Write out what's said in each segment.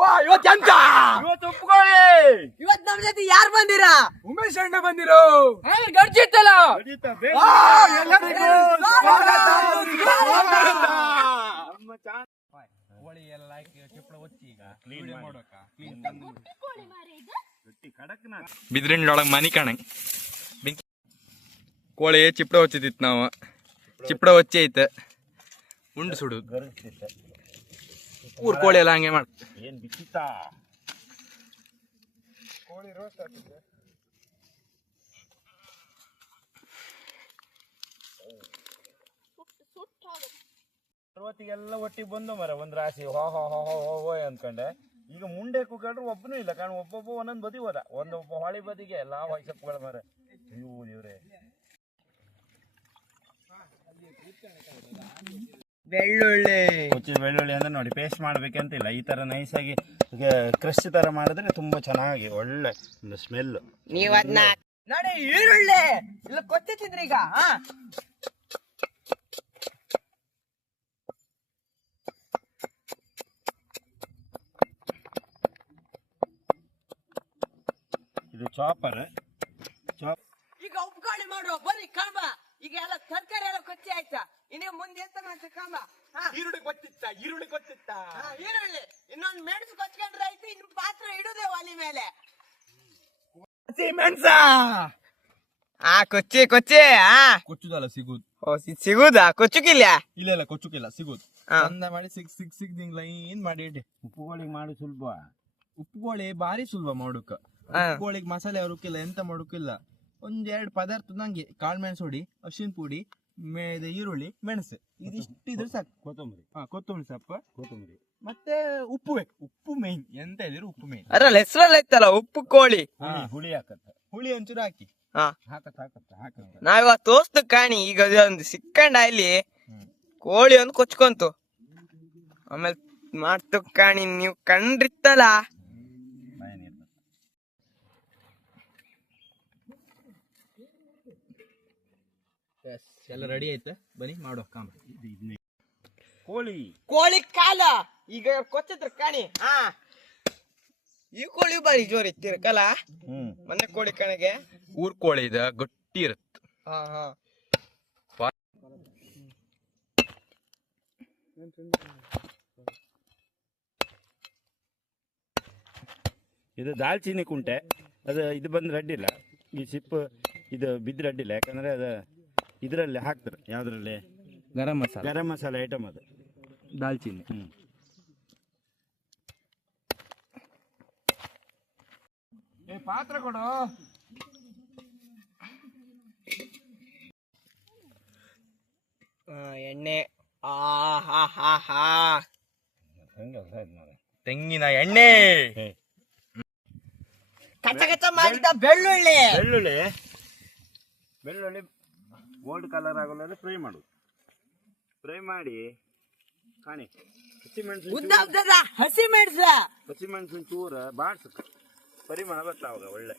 ವಾ ಇವತ್ತು ಎಂತ ಇವತ್ತು ಒಪ್ಕೊಳ್ಳಿ. ಇವತ್ ನಮ್ ಜೊತೆ ಯಾರು ಬಂದಿರಾ? ಉಮೇಶ್ ಅಣ್ಣ ಬಂದಿರೋ ಗಡ್ಜಿತ್ತಲ್ಲ ಖಂಡಿತ ಬೇಕು. ಎಲ್ಲರಿಗೂ ಸ್ವಾಗತ. ನಮ್ಮ ಚಾನಲ್ ಕೋಳಿ ಎಲ್ಲ ಚಿಪ್ಪಳ ಒತ್ತಿ ಈಗ ಕ್ಲೀನ್ ಮಾಡೋಕ ಗಟ್ಟಿ ಕಡಕ್ನಾಥ್. ಬಿದ್ರಿನೊಳಗೆ ಮನಿ ಕಾಣಂಗ್ ಕೋಳಿ ಚಿಪ್ಪಡ ಹೊಚ್ಚಿತ್ತು ನಾವು ಚಿಪ್ಪಡ ಹೊಚ್ಚಿ ಐತೆ ಉಂಡು ಸುಡುದು ಗರ್ಜಿತ್ತ. ಊರ್ ಕೋಳಿ ಎಲ್ಲ ಹಂಗೆ ಮಾಡ್ ಏನ್ ಬಿಚ್ಚಿತ್ತ ಕೋಳಿ ರೋಸ್ಟ್ ಆಗ್ತಿದೆ. ಅರವತ್ತಿಗೆಲ್ಲ ಒಟ್ಟಿಗೆ ಬಂದು ಮರ ಒಂದ್ ರಾಶಿ ಹೋ ಹೋ ಹೋ ಹೋ ಹೋ ಹೋ ಅನ್ಕೊಂಡೆ. ಈಗ ಮುಂಡೆ ಕೂಕೊಂಡ್ರು ಒಬ್ಬನೂ ಇಲ್ಲ ಕಾರಣ ಒಬ್ಬೊಬ್ಬ ಒಂದೊಂದ್ ಬದಿ ಹೋದ. ಒಂದೊಬ್ಬ ಹೊಳಿ ಬದಿಗೆ ಎಲ್ಲಾ ವೈಸಪ್ಪುಗಳ ಮರ. ಅಯ್ಯೋ ದೇವ್ರೆ. ಬೆಳ್ಳುಳ್ಳಿ ಕೊಚ್ಚಿ ಬೆಳ್ಳುಳ್ಳಿ ಅಂದ್ರೆ ನೋಡಿ ಪೇಸ್ಟ್ ಮಾಡ್ಬೇಕಂತಿಲ್ಲ. ಈ ತರ ನೈಸ್ ಆಗಿ ಕ್ರಶ್ ತರ ಮಾಡಿದ್ರೆ ತುಂಬಾ ಚೆನ್ನಾಗಿ ಒಳ್ಳೆ ಒಂದು ಸ್ಮೆಲ್. ನೀವ್ ಅದ್ನ ನೋಡಿ ಈರುಳ್ಳಿ ಇಲ್ಲ ಕೊಚ್ಚಿದ್ರಿ ಈಗ. ಇದು ಚಾಪರ್ ಈಗ ಉಪ್ಕಾಳಿ ಮಾಡುವ ಬನ್ನಿ ಕಳ್ಬ. ಈಗ ಎಲ್ಲ ತರಕಾರಿ ಎಲ್ಲ ಕೊಚ್ಚಿ ಆಯ್ತಾ? ಇನ್ನು ಮುಂದೆ ಎಂತ ಮಾಡ್ತ ಕಾಂಬ? ಈರುಳ್ಳಿ ಗೊತ್ತಿತ್ತ ಈರುಳ್ಳಿ ಇನ್ನೊಂದು ಮೆಣಸು ಕೊಚ್ಕೊಂಡ್ರೆ ಆಯ್ತು. ಇನ್ನು ಪಾತ್ರ ಇಡುದೇ ಒಲಿ ಮೇಲೆ. ಹಸಿ ಮೆಣಸ ಕೊಚ್ಚಿ ಕೊಚ್ಚಿ ಕೊಚ್ಚುದಲ್ಲ ಸಿಗುದು. ಸಿಗುದಾ? ಕೊಚ್ಚುಕಿಲ್ಲ ಇಲ್ಲ ಇಲ್ಲ ಕೊಚ್ಚುಕಿಲ್ಲ ಸಿಗುದು. ಚಂದ ಮಾಡಿ ಸಿಗ್ ಲೈನ್ ಮಾಡಿ ಇಡಿ. ಉಪ್ಪುಗಳಿಗೆ ಮಾಡಿ ಸುಲಭ. ಉಪ್ಪು ಕೋಳಿ ಬಾರಿ ಸುಲಭ ಮಾಡೋಕ. ಕೋಳಿಗೆ ಮಸಾಲೆ ಅವರಕ್ಕಿಲ್ಲ ಎಂತ ಮಾಡೋಕಿಲ್ಲ. ಒಂದೆರಡು ಪದಾರ್ಥ ನಂಗೆ ಕಾಳು ಮೆಣಸು ಹೊಡಿ, ಅರಿಶಿನ ಪುಡಿ, ಈರುಳ್ಳಿ, ಮೆಣಸು ಇದಿಷ್ಟು ಇದ್ರೆ ಸಾಕು. ಕೊತ್ತಂಬರಿ ಕೊತ್ತಂಬರಿ ಸೊಪ್ಪು ಕೊತ್ತಂಬರಿ ಮತ್ತೆ ಉಪ್ಪು ಬೇಕು. ಉಪ್ಪು ಮೇನ್ ಎಂತ ಹೇಳಿದ್ರು ಉಪ್ಪು ಮೇನ್. ಅದ್ರಲ್ಲಿ ಹೆಸರಲ್ಲಿ ಐತಲ್ಲ ಉಪ್ಪು ಕೋಳಿ. ಹುಳಿ ಹಾಕತ್ತ. ಹುಳಿ ಒಂಚೂರು ಹಾಕಿ ಹಾಕತ್ತ. ನಾವಿವಾಗ ತೋರ್ಸ್ತು ಕಾಣಿ. ಈಗ ಒಂದು ಸಿಕ್ಕಂಡ ಇಲ್ಲಿ ಕೋಳಿ ಒಂದು ಕೊಚ್ಕೊಂತು ಆಮೇಲೆ ಮಾಡ್ತು ಕಾಣಿ. ನೀವು ಕಂಡ್ರಿತ್ತಲ್ಲ. ಎಲ್ಲ ರೆಡಿ ಐತೆ ಬನ್ನಿ ಮಾಡೋ ಕಾಮ. ಕೋಳಿ ಕೋಳಿ ಕಾಲ ಈಗ ಕೊಚ್ಚತ್ರ ಕಾಣಿ. ಈ ಕೋಳಿ ಬಾರಿ ಜೋರ್ ಇತ್ತಿರಕಲ್ಲ ಮೊನ್ನೆ ಕೋಳಿ ಕಣಗೆ. ಊರ್ ಕೋಳಿ ಇದೆ ಗಟ್ಟಿ ಇರುತ್ತೆ. ಇದು ದಾಲ್ಚಿನ್ನಿ ಕುಂಟೆ. ಅದು ಇದು ಬಂದ್ರೆ ಅಡ್ಡಿಲ್ಲ. ಈ ಸಿಪ್ಪು ಇದು ಬಿದ್ರೆ ಅಡ್ಡಿಲ್ಲ. ಯಾಕಂದ್ರೆ ಅದು ಇದರಲ್ಲಿ ಹಾಕ್ತಾರೆ. ಯಾವ್ದ್ರಲ್ಲಿ? ಗರಂ ಮಸಾಲೆ ಐಟಮ್ ಅದು ದಾಲ್ಚಿನ್ನಿ. ಪಾತ್ರ ಕೊಡು. ಎಣ್ಣೆ ತೆಂಗಿನ ಎಣ್ಣೆ ಕಚ್ಚ ಕಚ್ಚ ಮಾಡಿದ ಬೆಳ್ಳುಳ್ಳಿ ಗೋಲ್ಡ್ ಕಲರ್ ಆಗೋಲ್ಲ ಫ್ರೈ ಮಾಡುದು. ಫ್ರೈ ಮಾಡಿ ಕಾಣಿ ಉದ್ದ ಉದ್ದದ ಹಸಿ ಮೆಣಸು ಹಸಿಮೆಣಸಿನ ಚೂರ ಬಾಡ್ಸ ಪರಿಮಳ ಬರ್ತಾವಾಗ ಒಳ್ಳೆ.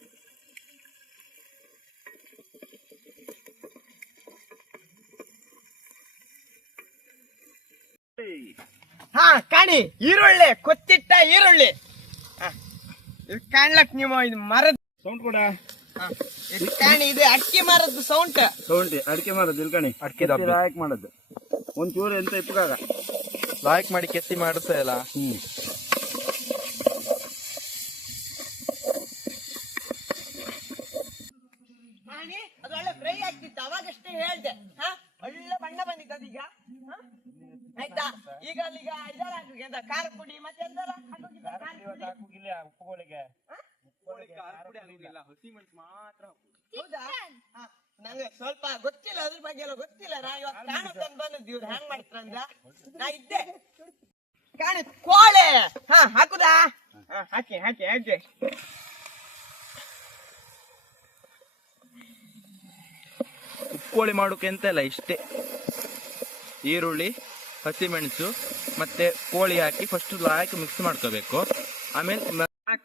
ಕಾಣಿ ಈರುಳ್ಳಿ ಕೊಚ್ಚಿಟ್ಟ ಈರುಳ್ಳಿ. ಇದು ಕಾಣ್ಲಕ್ ನೀವು ಇದು ಮರದ ಸೌಂಡ್ ಕೂಡ ಇದು ಕಾಣಿ. ಇದು ಅಕ್ಕಿ ಮರದ ಸೌಂಡ್. ಅಡಿಕೆ ಮಾಡೋದು ಇಲ್ಕಣಿ. ಅಡಿಕೆ ದಬ್ಬೆ. ಲಾಯಕ್ ಮಾಡೋದು ಒಂಚೂರು ಎಂತ ಇಪ್ಪಗಾಗ ಲಾಯ್ಕ್ ಮಾಡಿ ಕೆತ್ತಿ ಮಾಡುತ್ತೆ ಅಲ್ಲ. ಅದು ಒಳ್ಳೆ ಫ್ರೈ ಆಗ್ತಿತ್ತು ಅವಾಗಷ್ಟೇ ಹೇಳ್ದೆ. ಒಳ್ಳೆ ಬಣ್ಣ ಬಂದಿತ್ತು ಅದೀಗ. ಆಯ್ತಾ? ಈಗ ಅಲ್ಲಿಗ ಇದರ ಖಾರ ಪುಡಿ ಮತ್ತೆ ಎಂತರ ಉಪ್ಪುಗಳಿಗೆ ಹಸಿ ಮೆಣಸು ಮಾತ್ರ. ಹೌದಾ? ನಂಗೆ ಸ್ವಲ್ಪ ಗೊತ್ತಿಲ್ಲ ಅದ್ರ ಬಗ್ಗೆ ಎಲ್ಲ ಗೊತ್ತಿಲ್ಲ. ನಾ ಇವತ್ತು ಕಾಣುತ್ತಂದು ಬಂದದ್ದು. ಇವ್ರು ಹ್ಯಾಂಗ್ ಮಾಡ್ತಾರಂದ ನಾ ಇದ್ದೆ. ಕಾಣಿ ಕೋಳೆ ಹಾಕುದಾ? ಹಾಕಿ ಹಾಕಿ ಹಾಕಿ. ಕೋಳಿ ಮಾಡೋಕೆ ಎಂತ ಇಲ್ಲ, ಇಷ್ಟೇ. ಈರುಳ್ಳಿ, ಹಸಿಮೆಣಸು ಮತ್ತೆ ಕೋಳಿ ಹಾಕಿ ಫಸ್ಟ್ ಲಾಯಕ್ ಮಿಕ್ಸ್ ಮಾಡ್ಕೋಬೇಕು. ಆಮೇಲೆ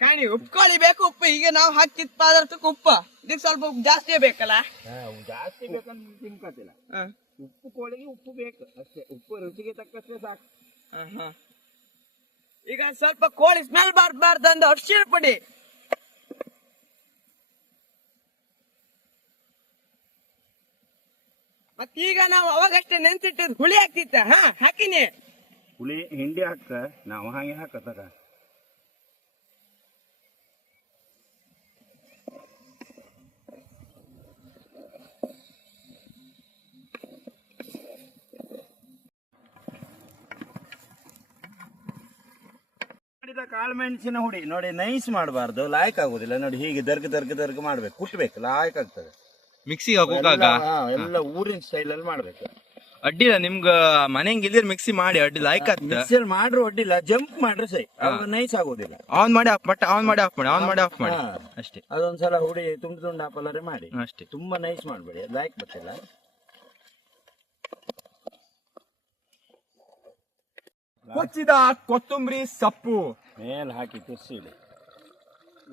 ಕಾಣಿ ಉಪ್ಪುಕೋಳಿ ಬೇಕು. ಉಪ್ಪು ಈಗ ನಾವು ಹಾಕಿದ ಪದಾರ್ಥಕ್ಕೆ ಉಪ್ಪು. ಇದಕ್ಕೆ ಸ್ವಲ್ಪ ಉಪ್ಪು ಜಾಸ್ತಿ ಬೇಕಲ್ಲ? ಜಾಸ್ತಿ ಬೇಕಂತ ತಿನ್ಕೋತಿಲ್ಲ. ಉಪ್ಪು ಕೋಳಿಗೆ ಉಪ್ಪು ಬೇಕು ಅಷ್ಟೇ. ಉಪ್ಪು ರುಚಿಗೆ ತಕ್ಕಷ್ಟೇ ಸಾಕು. ಈಗ ಸ್ವಲ್ಪ ಕೋಳಿ ಸ್ಮೆಲ್ ಬರ್ಬಾರ್ದಂದು ಅರ್ಶಿಣ ಪುಡಿ. ಮತ್ತೀಗ ನಾವು ಅವಾಗಷ್ಟೇ ನೆನ್ಸಿಟ್ಟಿದ್ ಹುಳಿ ಹಾಕ್ತಿತ್ತ. ಹಾಕಿನಿ. ಹುಳಿ ಹಿಂಡಿ ಹಾಕ, ನಾವು ಹಾಗೆ ಹಾಕತ್ತಾಗ. ಕಾಳು ಮೆಣಸಿನ ಹುಡಿ ನೋಡಿ, ನೈಸ್ ಮಾಡಬಾರ್ದು, ಲಾಯಕ್ ಆಗುದಿಲ್ಲ ನೋಡಿ. ಹೀಗೆ ದರ್ಗ ಮಾಡ್ಬೇಕು, ಕುಟ್ಬೇಕು, ಲಾಯಕ್ ಆಗ್ತದೆ. ಮಿಕ್ಸಿಗೆ ಹಾಕೋಕಾಗ ಎಲ್ಲ ಊರಿನ ಸ್ಟೈಲ್ ಅಲ್ಲಿ ಮಾಡ್ಬೇಕು. ಅಡ್ಡಿಲ್ಲ, ನಿಮ್ಗ ಮನೆಗೆ ಇಲ್ದಿರ ಮಿಕ್ಸಿ ಮಾಡಿ ಅಡ್ಡಿಲ್ಲ, ಆಯ್ಕಾಗ್ತದೆ. ಮಿಕ್ಸಿಯಲ್ಲಿ ಮಾಡ್ರು ಅಡ್ಡಿಲ್ಲ, ಜಂಪ್ ಮಾಡ್ರೆ ಸೈ, ನೈಸ್ ಆಗೋದಿಲ್ಲ. ಆನ್ ಮಾಡಿ ಆಫ್ ಮಾಡಿ, ಆನ್ ಮಾಡಿ ಆಫ್ ಮಾಡಿ, ಆನ್ ಮಾಡಿ ಆಫ್ ಮಾಡಿ ಅಷ್ಟೇ. ಅದೊಂದ್ಸಲ ಹುಡಿ ತುಂಡು ಹಾಪಲ್ಲರೆ ಮಾಡಿ ಅಷ್ಟೇ. ತುಂಬಾ ನೈಸ್ ಮಾಡ್ಬೇಡಿ, ಲಾಯಕ್ ಬರ್ತಲ್ಲ. ಕೊಚ್ಚಿದ ಕೊತ್ತಂಬರಿ ಸೊಪ್ಪು ಮೇಲೆ ಹಾಕಿ ತುರ್ಸಿಡಿ,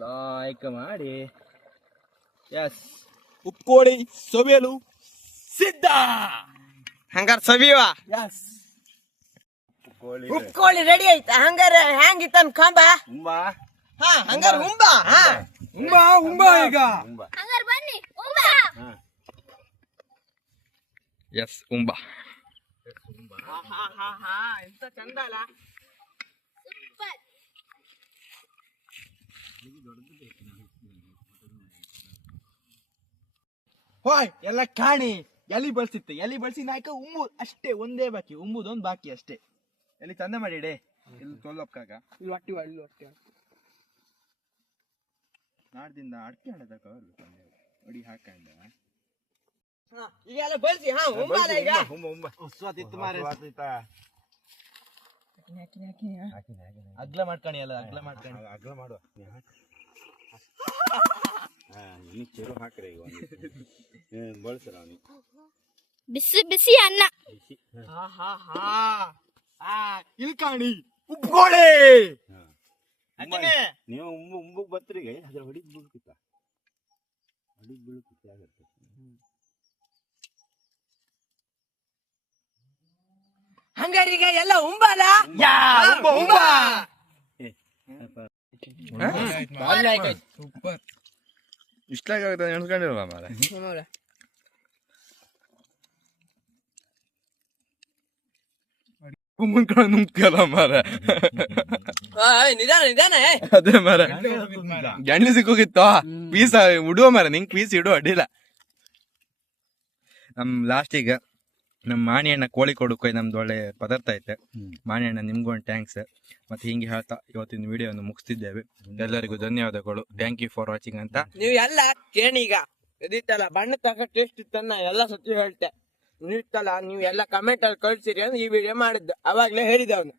ಲಾಯ್ಕ್ ಮಾಡಿ. ಎಸ್, ಉಪ್ಪೋಳಿ ಸವಿಯಲು ಸಿದ್ಧ. ಹಂಗಾರ ಸವಿವಾ. ಎಸ್, ಕೋಳಿ ಉಪ್ಕೋಳಿ ರೆಡಿ ಆಯ್ತಾ? ಹಂಗಾರೆ ಹ್ಯಾಂಗಿತ್ತನ್ ಕಂಬ? ತುಂಬಾ ಹಂಗಾರ ಉಂಬಾ. ಉಂಬ ಈಗ ತುಂಬಾ ಎಸ್, ಉಂಬ. ಎಂತ ಚಂದ ಅಲ್ಲ. ಹೋಯ್ ಎಲ್ಲ ಕಾಣಿ. ಎಲಿ ಬಳಸಿತ್ತು, ಎಲಿ ಬಳಸಿ ನಾಯ್ಕ ಉಂಬು ಅಷ್ಟೇ, ಒಂದೇ ಬಾಕಿ, ಉಂಬುದೊಂದು ಬಾಕಿ ಅಷ್ಟೇ. ಎಲ್ಲಿ ಚಂದ ಮಾಡಿಡೆ, ಇಲ್ಲಿ ತೊಲೊಪ್ಕಾಗ ಇಲ್ಲಿ ಹೊಟ್ಟಿ ನಾಡ್ದಿಂದ ಅಡ್ಕೆ ಹಣದಾಗ ಒಡಿ ಹಾಕಂಡ ಈಗೆಲ್ಲ ಬಳಸಿ. ಉಂಬಾಲ ಈಗ. ಅಗ್ಲ ಮಾಡ್ಕಣಿ, ಅಲ್ಲ ಅಗ್ಲ ಮಾಡ್ಕಣಿ. ಅಗ್ಲ ಮಾಡುವ, ಚೆರು ಹಾಕ್ರಿ ಈಗ ಬಳಸ್ರ ಅವನಿಗೆ. ಬಿಸಿ ಬಿಸಿ ಅನ್ನ. ಇಲ್ಕಾಣಿ ಉಪ್ಕೋಳೆ. ನೀವು ಉಂಬುಗ್ ಬತ್ರಿಗೆ ಅದ್ರ ಹೊಡಿದ್ ಬೀಳ್ಕಿತ್ತ, ಹೊಡಿದ್ ಬೀಳ್ಕಿತ್ತ ಆಗತ್ತೆ. ಹಂಗಾರೀಗ ಎಲ್ಲ ಉಂಬಾಲ. ಸೂಪರ್. ಇಷ್ಟಾಗುತ್ತೆ ನೆನ್ಸ್ಕೊಂಡಿರಲ್ಲ ಮಾರೆ. ಮುಂದ್ಕಡೆ ನುಂಗ್ತಿಯಲ್ಲ ಮಾರೆ. ನಿಧಾನ. ಅದೇ ಮಾರೆ, ಗಂಡ್ಲಿ ಸಿಕ್ಕೋಗಿತ್ತು ಪೀಸ್ ಇಡುವ ಮಾರೆ, ನಿಂಗ್ ಪೀಸ್ ಇಡು ಅಡ್ಡಿಲ್ಲ. ನಮ್ ಲಾಸ್ಟಿಗೆ ನಮ್ಮ ಮಾಣಿಯಣ್ಣ ಕೋಳಿ ಕೊಡುಕೈ ನಮ್ದು ಒಳ್ಳೆ ಪದಾರ್ಥ ಐತೆ. ಮಾಣಿಯಣ್ಣ ನಿಮ್ಗೂ ಒಂದು ಥ್ಯಾಂಕ್ಸ್. ಮತ್ತೆ ಹಿಂಗೆ ಹೇಳ್ತಾ ಇವತ್ತಿನ ವಿಡಿಯೋವನ್ನು ಮುಗಿಸ್ತಿದ್ದೇವೆ. ಎಲ್ಲರಿಗೂ ಧನ್ಯವಾದಗಳು. ಥ್ಯಾಂಕ್ ಯು ಫಾರ್ ವಾಚಿಂಗ್ ಅಂತ. ನೀವು ಎಲ್ಲ ಕೇಳಿ. ಈಗ ಇದಿತ್ತಲ್ಲ ಬಣ್ಣ ತಗ ಟೇಸ್ಟ್ ಇತ್ತನ್ನ ಎಲ್ಲ ಸತಿ ಹೇಳ್ತೆ. ನೀವಿತ್ತಲ್ಲ ನೀವು ಎಲ್ಲ ಕಮೆಂಟ್ ಅಲ್ಲಿ ಕಳ್ಸಿರಿ ಅಂದ್ರೆ ಈ ವಿಡಿಯೋ ಮಾಡಿದ್ದು ಅವಾಗ್ಲೇ ಹೇಳಿದೆ ಅವನು.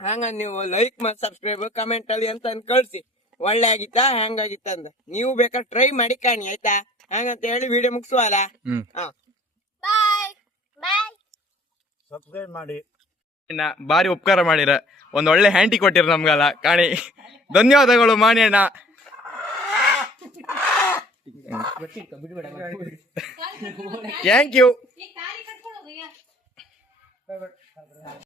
ಹಂಗ ನೀವು ಲೈಕ್ ಮತ್ತು ಸಬ್ಸ್ಕ್ರೈಬ್ ಕಮೆಂಟ್ ಅಲ್ಲಿ ಅಂತ ಕಳ್ಸಿ, ಒಳ್ಳೆ ಆಗಿತ್ತಾ ಹೆಂಗಾಗಿತ್ತ ಅಂದ. ನೀವು ಬೇಕಾದ್ರೆ ಟ್ರೈ ಮಾಡಿ ಕಾಣಿ, ಆಯ್ತಾ? ಹಂಗಂತ ಹೇಳಿ ವಿಡಿಯೋ ಮುಗಿಸುವಲ್ಲ. ಬಾಯ್ ಬಾಯ್. ಸಬ್ಸ್ಕ್ರೈಬ್ ಮಾಡಿ. ಬಾರಿ ಉಪಕಾರ ಮಾಡಿರ, ಒಂದ್ ಒಳ್ಳೆ ಹ್ಯಾಂಟಿ ಕೊಟ್ಟಿರ ನಮ್ಗಲ್ಲ ಕಾಣಿ. ಧನ್ಯವಾದಗಳು ಮಾಣಿಯಣ್ಣ. Thank you.